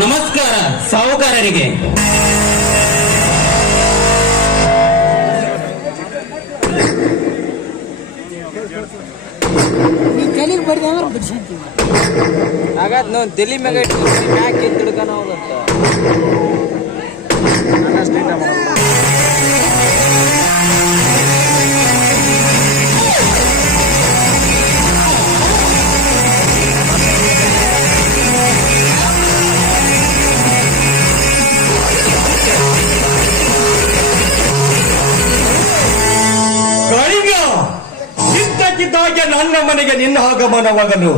ನಮಸ್ಕಾರ ಸಾಹುಕಾರರಿಗೆ. ಹಾಗಾದ್ ನಾವು ತಲೆ ಮ್ಯಾಗ ಯಾಕೆ ತಿಳ್ಕನ ಹೋಗತ್ತ ಇದ್ದಕ್ಕಿದ್ದಾಗೆ ನನ್ನ ಮನೆಗೆ ನಿನ್ನ ಆಗಮನವಾಗಲು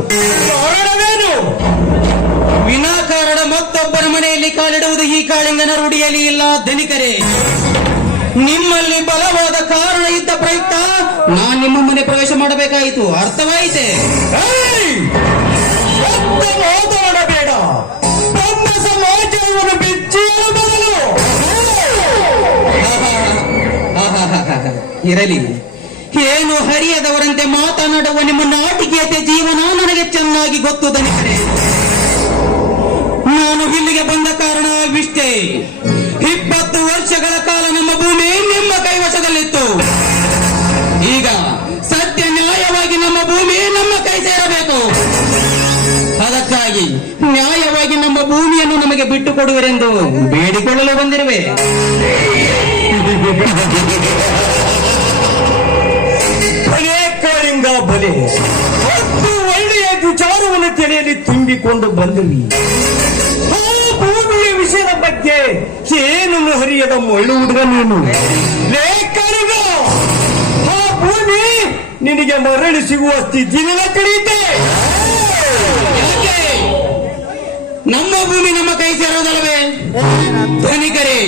ಕಾರಣವೇನು? ವಿನಾಕಾರಣ ಮತ್ತೊಬ್ಬರ ಮನೆಯಲ್ಲಿ ಕಾಲಿಡುವುದು ಈ ಕಾಳಿಂಗನ ರೂಢಿಯಲ್ಲಿ ಇಲ್ಲ ಧನಿಕರೇ. ನಿಮ್ಮಲ್ಲಿ ಬಲವಾದ ಕಾರಣ ಇದ್ದ ಪ್ರಯುಕ್ತ ನಾನು ನಿಮ್ಮ ಮನೆ ಪ್ರವೇಶ ಮಾಡಬೇಕಾಯಿತು. ಅರ್ಥವಾಯಿತೆ? ಮಾತಾಡಬೇಡ. ನಮ್ಮ ಸಮಾಜವನ್ನು ಬಿಚ್ಚಿಯಲು ಬರಲು ಇರಲಿ. ಏನು ಹರಿಯದವರಂತೆ ಮಾತನಾಡುವ ನಿಮ್ಮ ನಾಟಿಕೀಯತೆ ಜೀವನ ನನಗೆ ಚೆನ್ನಾಗಿ ಗೊತ್ತು ಧನಿಕರೇ. ನಾನು ಇಲ್ಲಿಗೆ ಬಂದ ಕಾರಣ ಇಷ್ಟೇ. 20 ವರ್ಷಗಳ ಕಾಲ ನಮ್ಮ ಭೂಮಿ ನಿಮ್ಮ ಕೈವಶದಲ್ಲಿತ್ತು. ಈಗ ಸತ್ಯ ನ್ಯಾಯವಾಗಿ ನಮ್ಮ ಭೂಮಿ ನಮ್ಮ ಕೈ ಸೇರಬೇಕು. ಅದಕ್ಕಾಗಿ ನ್ಯಾಯವಾಗಿ ನಮ್ಮ ಭೂಮಿಯನ್ನು ನಮಗೆ ಬಿಟ್ಟು ಕೊಡುವರೆಂದು ಬೇಡಿಕೊಳ್ಳಲು ಬಂದಿರುವೆ. ಬಲೆ ಮತ್ತು ಒಳ್ಳೆಯ ವಿಚಾರವನ್ನು ತಲೆಯಲ್ಲಿ ತುಂಬಿಕೊಂಡು ಬಂದಿವಿ. ಆ ಭೂಮಿಯ ವಿಷಯದ ಬಗ್ಗೆ ಏನನ್ನು ಹರಿಯದ ಮುಳ್ಳು ಹುಡುಗ ನೀನು. ಲೇಖನಿಗ ಆ ಭೂಮಿ ನಿನಗೆ ಮರಳಿ ಸಿಗುವ ಸ್ಥಿತಿನ ತಿಳಿಯುತ್ತೆ. ನಮ್ಮ ಭೂಮಿ ನಮ್ಮ ಕೈ ಸೇರೋದಲ್ಲವೇ ಧನಿಕರೇ?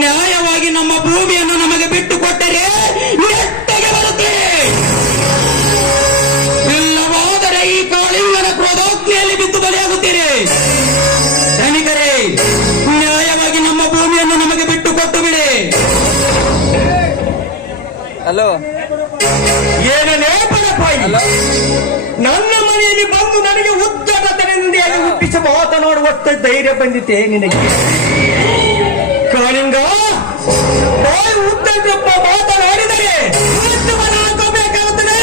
ನ್ಯಾಯವಾಗಿ ನಮ್ಮ ಭೂಮಿಯನ್ನು ನಮಗೆ ಬಿಟ್ಟು ಕೊಟ್ಟರೆ ನೆಟ್ಟಗೆ ಬರುತ್ತೇವೆ. ಇಲ್ಲವಾದರೆ ಈ ಕಾಳಿಂಗನ ಕ್ರೋಧಾಗ್ನಿಯಲ್ಲಿ ಬಿದ್ದು ಬಲಿಯಾಗುತ್ತೀರಿ. ಧನಿಕರೇ, ನ್ಯಾಯವಾಗಿ ನಮ್ಮ ಭೂಮಿಯನ್ನು ನಮಗೆ ಬಿಟ್ಟು ಕೊಟ್ಟು ಬಿಡಿ. ಹಲೋ, ಏನನೇ ಬರಪಾಯಿ? ನನ್ನ ಮನೆಯಲ್ಲಿ ಬಂದು ನನಗೆ ಉದ್ದಟತನದಿಂದ ಹುಟ್ಟಿಸಿ ಮಾತನಾಡುವಷ್ಟು ಧೈರ್ಯ ಬಂದಿತೆ ನಿನಗೆ? ಕಾಳಿಂಗ, ಉದ್ದಪ್ಪ ಮಾತನಾಡಿದರೆ ಹಾಕಬೇಕಾಗುತ್ತದೆ.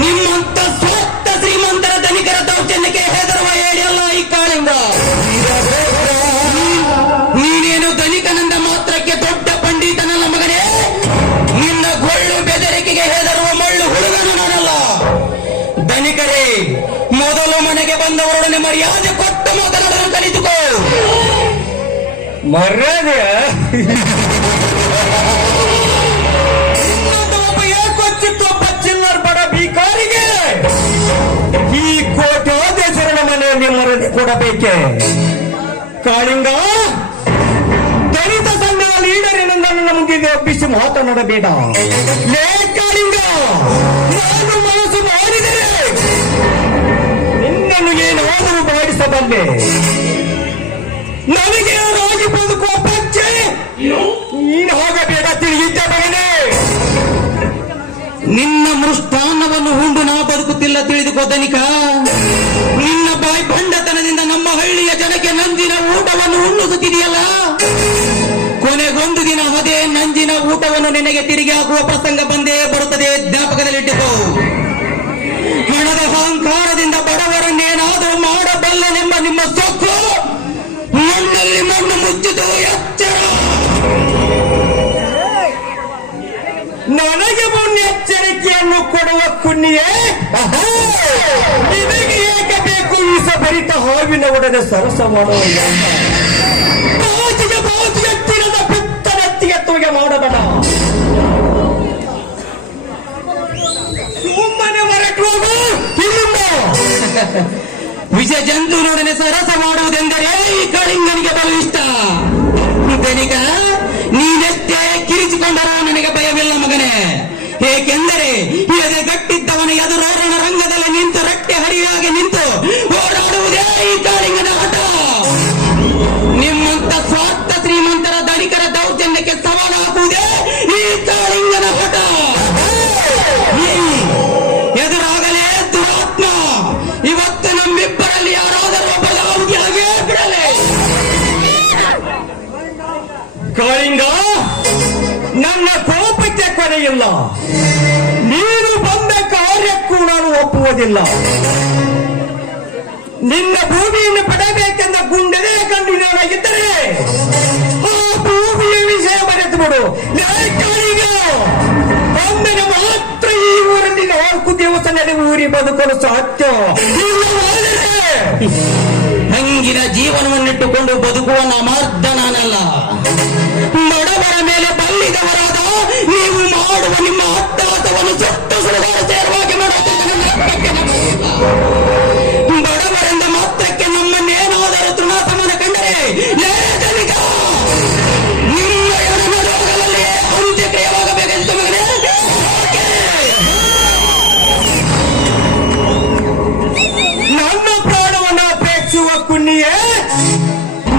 ನಿಮ್ಮಂತ ಸ್ವತ್ತ ಶ್ರೀಮಂತರ ಧನಿಕರ ದೌರ್ಜನ್ಯಕ್ಕೆ ಹೆದರುವ ಹೇಳಿಯಲ್ಲ ಈ ಕಾಳಿಂಗ. ನೀನೇನು ಧನಿಕನಂದ ಮಾತ್ರಕ್ಕೆ ದೊಡ್ಡ ಪಂಡಿತನಲ್ಲ ಮಗನೇ. ನಿನ್ನ ಗೊಳ್ಳು ಬೆದರಿಕೆಗೆ ಹೆದರುವ ಮಳ್ಳು ಹುಡುಗನು ನಾನಲ್ಲ. ಧನಿಕರೇ, ಮೊದಲು ಮನೆಗೆ ಬಂದವರೊಡನೆ ಮರ್ಯಾದೆ ಕೊಟ್ಟು ಮಾತನಾಡಲು ಕಲಿತುಕೋ. ಮರ್ಯಾದೆ ಬಡ ಭಿಕಾರಿಗೆ ಈ ಕೋಟ್ಯಾಧೀಶರನ ಮನೆಯಲ್ಲಿ ಮರಳಿ ಕೊಡಬೇಕೆ? ಕಾಳಿಂಗ, ದಲಿತ ಸಂಘ ಲೀಡರಿನಿಂದ ನಮಗೆ ಒಪ್ಪಿಸಿ ಮಾತನಾಡಬೇಡ. ಲೇ ಕಾಳಿಂಗ, ನಾನು ಮನಸ್ಸು ಮಾಡಿದರೆ ನಿನ್ನನ್ನು ಏನಾದರೂ ಮಾಡಿಸಬಲ್ಲೆ. ನನಗೆ ರಾಗಿ ಬದುಕುವ ಪಚ್ಚೆ ನೀನು ಹೋಗಬೇಡ, ತಿಳಿಯಿದ್ದ ಮಗನೇ. ನಿನ್ನ ಮೃಷ್ಟಾನ್ನವನ್ನು ಉಂಡು ನಾ ಬದುಕುತ್ತಿಲ್ಲ, ತಿಳಿದುಕೋ ಧನಿಕ. ನಿನ್ನ ಬಾಯಿ ಭಂಡತನದಿಂದ ನಮ್ಮ ಹಳ್ಳಿಯ ಜನಕ್ಕೆ ನಂಜಿನ ಊಟವನ್ನು ಉಣ್ಣುಸುತ್ತಿದೆಯಲ್ಲ. ಕೊನೆಗೊಂದು ದಿನ ಅದೇ ನಂಜಿನ ಊಟವನ್ನು ನಿನಗೆ ತಿರುಗಿ ಹಾಕುವ ಪ್ರಸಂಗ ಬಂದೇ ಬರುತ್ತದೆ, ಜ್ಞಾಪಕದಲ್ಲಿಟ್ಟುಕೋ. ಹಣದ ಅಹಂಕಾರದಿಂದ ಬಡವರನ್ನೇನಾದರೂ ಮಾಡಬಲ್ಲನೆಂಬ ನಿಮ್ಮ ಸೊಕ್ಕು ಮಣ್ಣಲ್ಲಿ ಮಣ್ಣು ಮುಚ್ಚಿತು. ಎಚ್ಚರ! ನನಗೆ ಮುನ್ನೆಚ್ಚರಿಕೆಯನ್ನು ಕೊಡುವ ಕುನ್ನಿಯೇ, ನಿನಗೆ ಏಕೆ ಬೇಕು ಈಸ ಭರಿತ ಹಾವಿನ ಒಡನೆ ಸರಸ ಮಾಡುವ ಬಾಜಿಗೆ ತಿರದ ಪಿತ್ತನೆತ್ತಿಗೆ ತೂಗೆ ಮಾಡಬೇಡ. ಸುಮ್ಮನೆ ಹೊರಟುವುದು ಇಲ್ಲಿಂದ. ವಿಷ ಜಂತುನೊಡನೆ ಸರಸ ಮಾಡುವುದೆಂದರೆ ಈ ಕಾಳಿಂಗನಿಗೆ ಬಲು ಇಷ್ಟ. ಧನಿಕ, ನೀನೆಷ್ಟೇ ಕಿರಿಚಿಕೊಂಡರೂ ನನಗೆ ಭಯವಿಲ್ಲ ಮಗನೇ. ಏಕೆಂದರೆ ಎದೆಗಟ್ಟಿದ್ದವನ ಎದುರಾರಣ ರಂಗದಲ್ಲಿ ನಿಂತು ರಟ್ಟೆ ಹರಿಯಾಗಿ ನಿಂತು ಓಡಾಡುವುದೇ ಈ ಕಾಳಿಂಗನ ಆಟ. ನಿಮ್ಮಂತ ಸ್ವಾರ್ಥ ಶ್ರೀಮಂತರ ಧನಿಕರ ದೌರ್ಜನ್ಯಕ್ಕೆ ಸವಾಲು ಹಾಕುವುದೇ ಈ ಕಾಳಿಂಗನ ಆಟ. ಎದುರಾಗಲೇ ದುರಾತ್ಮ ಇವತ್ತು ನಮ್ಮ ನೀನು ಬಂದ ಕಾರ್ಯಕ್ಕೂ ನಾನು ಒಪ್ಪುವುದಿಲ್ಲ. ನಿನ್ನ ಭೂಮಿಯನ್ನು ಪಡೆಯಬೇಕೆಂದ ಗುಂಡೆದೇ ಕಂಡು ನಾನಾಗಿದ್ದರೆ ಆ ಭೂಮಿಯ ವಿಷಯ ಮರೆತು ಬಿಡು. ಒಮ್ಮೆಗೆ ಮಾತ್ರ ಈ ಊರಲ್ಲಿ 4 ದಿವಸ ಊರಿ ಬದುಕಲು ಸಾಧ್ಯ. ಹಂಗಿನ ಜೀವನವನ್ನಿಟ್ಟುಕೊಂಡು ಬದುಕುವ ನಾಮಾರ್ಧ ನಾನಲ್ಲ. ಬಡವರ ಮೇಲೆ ಬಲ್ಲಿದವರಾದ ನೀವು ಮಾಡುವ ನಿಮ್ಮ ಅಟ್ಟಹಾಸವನ್ನು ಸುಟ್ಟು ಸುಡುಗಾಡ ಸೇರುವಾಗಿ ಬಡವರೆಂದ ಮಾತ್ರಕ್ಕೆ ನಮ್ಮನ್ನೇನಾದರೂ ತೃಣಾಸಮಾನ ಕಂಡರೆ ನಿಮ್ಮ ರೋಗಗಳಲ್ಲಿ ಅಂತ್ಯಕ್ರಿಯವಾಗಬೇಕೆಂದು ಮಗನೇ. ನನ್ನ ಪ್ರಾಣವನ್ನು ಅಪೇಕ್ಷಿಸುವ ಕುನ್ನಿಯೇ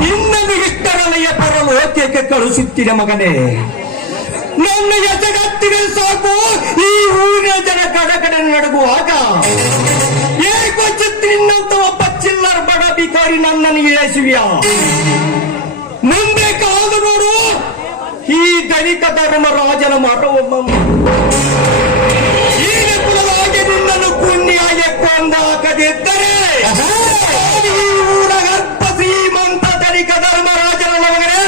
ನಿನ್ನನ್ನು ಇಷ್ಟರಲೆಯ ಪರಲೋಕಕ್ಕೆ ಕಳುಹಿಸುತ್ತಿದೆ ಮಗನೇ. ನನ್ನ ಎಸಗತ್ತಿಗೆ ಸಾಕು ಈ ಊರಿನ ಜನ ಕಡೆ ನಡುಗುವಾಗ ಏಕೊಚ್ಚಿನ್ನಂತ ಒಬ್ಬ ಚಿಲ್ಲರ್ ಬಡ ಬಿಕಾರಿ ನನ್ನನ್ನು ಇಳಿಸುವಿಯ. ಮುಂದೆ ಕಾದು ನೋಡು ಈ ದಲಿತ ಧರ್ಮರಾಜನ ಮರವೊಮ್ಮ ಈಗ ಕುಲವಾಗಿ ನಿನ್ನನ್ನು ಪುಣ್ಯಾಗೆ ಕೊಂದಾಕದಿದ್ದರೆ ಈ ಊರ ಗರ್ಭ ಶ್ರೀಮಂತ ದಲಿತ ಧರ್ಮರಾಜನ ಮಗನೇ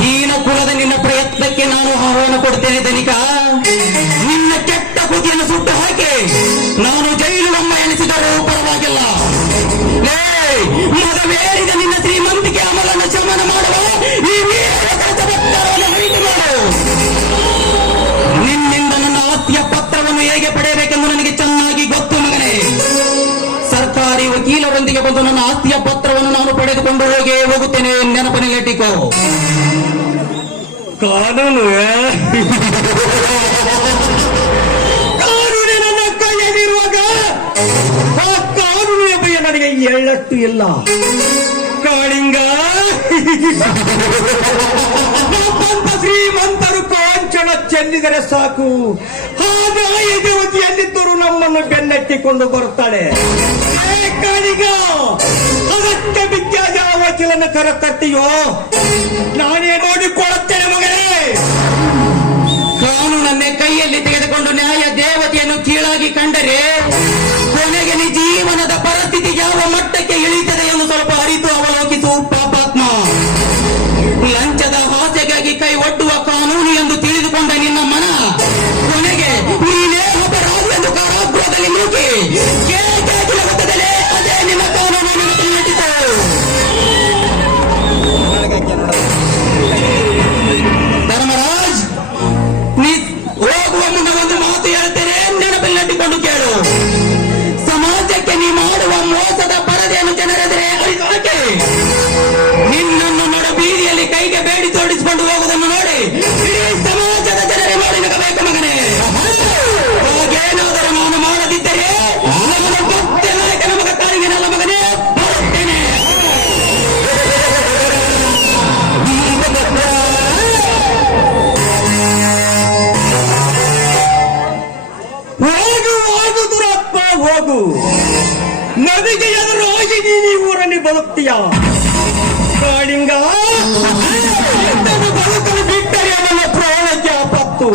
ಹೀನ ಕುಲದ ನಿನ್ನ ಪ್ರಯತ್ನಕ್ಕೆ ನಾನು ಆಹ್ವಾನ ಕೊಡ್ತೇನೆ ಧನಿಕ. ನಿನ್ನ ಕೆಟ್ಟ ಬುದ್ಧಿಯನ್ನು ಸುಟ್ಟು ಹಾಕಿ ನಾನು ಜೈಲು ನಮ್ಮ ಎನಿಸಿದರೂ ಪರವಾಗಿಲ್ಲ. ಮದುವೇರಿದ ನಿನ್ನ ಶ್ರೀಮಂತಿಕೆ ಅಮಲನ್ನು ಶಮನ ಮಾಡುವ ಈ ಭೇಟಿ ಮಾಡು. ನಿನ್ನಿಂದ ನನ್ನ ಆಸ್ತಿಯ ಪತ್ರವನ್ನು ಹೇಗೆ ಪಡೆಯಬೇಕೆಂದು ನನಗೆ ಚೆನ್ನಾಗಿ ಗೊತ್ತು ಮಗನೇ. ಸರ್ಕಾರಿ ವಕೀಲರೊಂದಿಗೆ ಬಂದು ನನ್ನ ಆಸ್ತಿಯ ಪತ್ರವನ್ನು ನಾನು ಪಡೆದುಕೊಂಡು ಹೋಗುತ್ತೇನೆ. ನೆನಪಿನಲ್ಲಿಟ್ಟಿಕೋ. ಕಾನೂನು ಕಾನೂನಿನ ಕೈಯಲ್ಲಿರುವಾಗ ಆ ಕಾನೂನಿನ ಭಯ ನನಗೆ ಎಳ್ಳಷ್ಟು ಇಲ್ಲ ಕಾಳಿಂಗ. ನಮ್ಮಂತ ಶ್ರೀಮಂತರು ಕಾಂಚನ ಚೆಲ್ಲಿದರೆ ಸಾಕು ಆ ನ್ಯಾಯ ದೇವತೆಯಲ್ಲಿದ್ದರೂ ನಮ್ಮನ್ನು ಬೆನ್ನಟ್ಟಿಕೊಂಡು ಬರುತ್ತಾಳೆ. ಕಾಳಿಂಗ ಅದಕ್ಕೆ ಬಿದ್ದಾಗ ವಕೀಲನ್ನು ಕರತಟ್ಟಿಯೋ ನಾನೇ ನೋಡಿಕೊಳ್ಳುತ್ತೇನೆ ಮಗನೇ. ಕಾನೂನನ್ನೇ ಕೈಯಲ್ಲಿ ತೆಗೆದುಕೊಂಡು ನ್ಯಾಯ ದೇವತೆಯನ್ನು ಕೀಳಾಗಿ ಕಂಡರೆ ಕೊನೆಗೆ ನಿಜ ಜೀವನದ ಪರಿಸ್ಥಿತಿ ಯಾವ ಮಟ್ಟಕ್ಕೆ ಇಳಿತದೆ ಎಂದು ಸ್ವಲ್ಪ ಅರಿತು ಅವಲೋಕಿಸು ಪಾಪಾತ್ಮ. ಲಂಚದ ಆಸೆಗಾಗಿ ಕೈ ಒಡ್ಡುವ ಕಾನೂನು ಎಂದು ತಿಳಿದುಕೊಂಡ ನಿನ್ನ ಮನ ಕೊನೆಗೆ ನೀನೇ ಅಪರಾಧಿ ಎಂದು ಕಾರಾಗೃಹದಲ್ಲಿ ನೂಕಿ ಕೇಳಾಗುತ್ತದೆ. ಅದೇ ನಿನ್ನ ಕಾನೂನು ನಡೆಸಿತು. ಧರ್ಮರಾಜ್, ನೀ ಹೋಗುವ ಮುನ್ನ ಒಂದು ಮಾತು ಹೇಳ್ತೇನೆ, ನೆನಪಿನಲ್ಲಿಟ್ಟುಕೊಂಡು ಕೇಳು. ಸಮಾಜಕ್ಕೆ ನೀ ಮಾಡುವ ಮೋಸದ ಪರದೆಯನ್ನು ಜನರೆದುರೇ ಅರಿತಾಕೆ ನಿನ್ನನ್ನು ನಡು ಬೀದಿಯಲ್ಲಿ ಕೈಗೆ ಬೇಡಿ ತೋಡಿಸಿಕೊಂಡು ಹೋಗುವುದನ್ನು ನೋಡಿ ಇಡೀ ಸಮಾಜದ ಜನರೇ ನೋಡಿ ನಗಬೇಕು ಮಗನೇ. ಹಾಗೇನಾದರೂ ನಾನು ಮಾಡದಿದ್ದರೆ ನನ್ನ ಗೊತ್ತೇ ನಾಯಕನ ಮಗ ಕಾಳಿಂಗನಲ್ಲ ಮಗನೇ, ಬರುತ್ತೇನೆ. ಹೋಗು ದುರಾತ್ಮ ಹೋಗು. ನದಿಗೆ ಎದುರಾಗಿ ನೀನು ಈ ಊರಲ್ಲಿ ಬದುಕ್ತೀಯ ಕಾಳಿಂಗ. ಬದುಕಲು ಬಿಟ್ಟರೆ ನನ್ನ ಪ್ರಾಣಕ್ಕೆ ಆಪತ್ತು.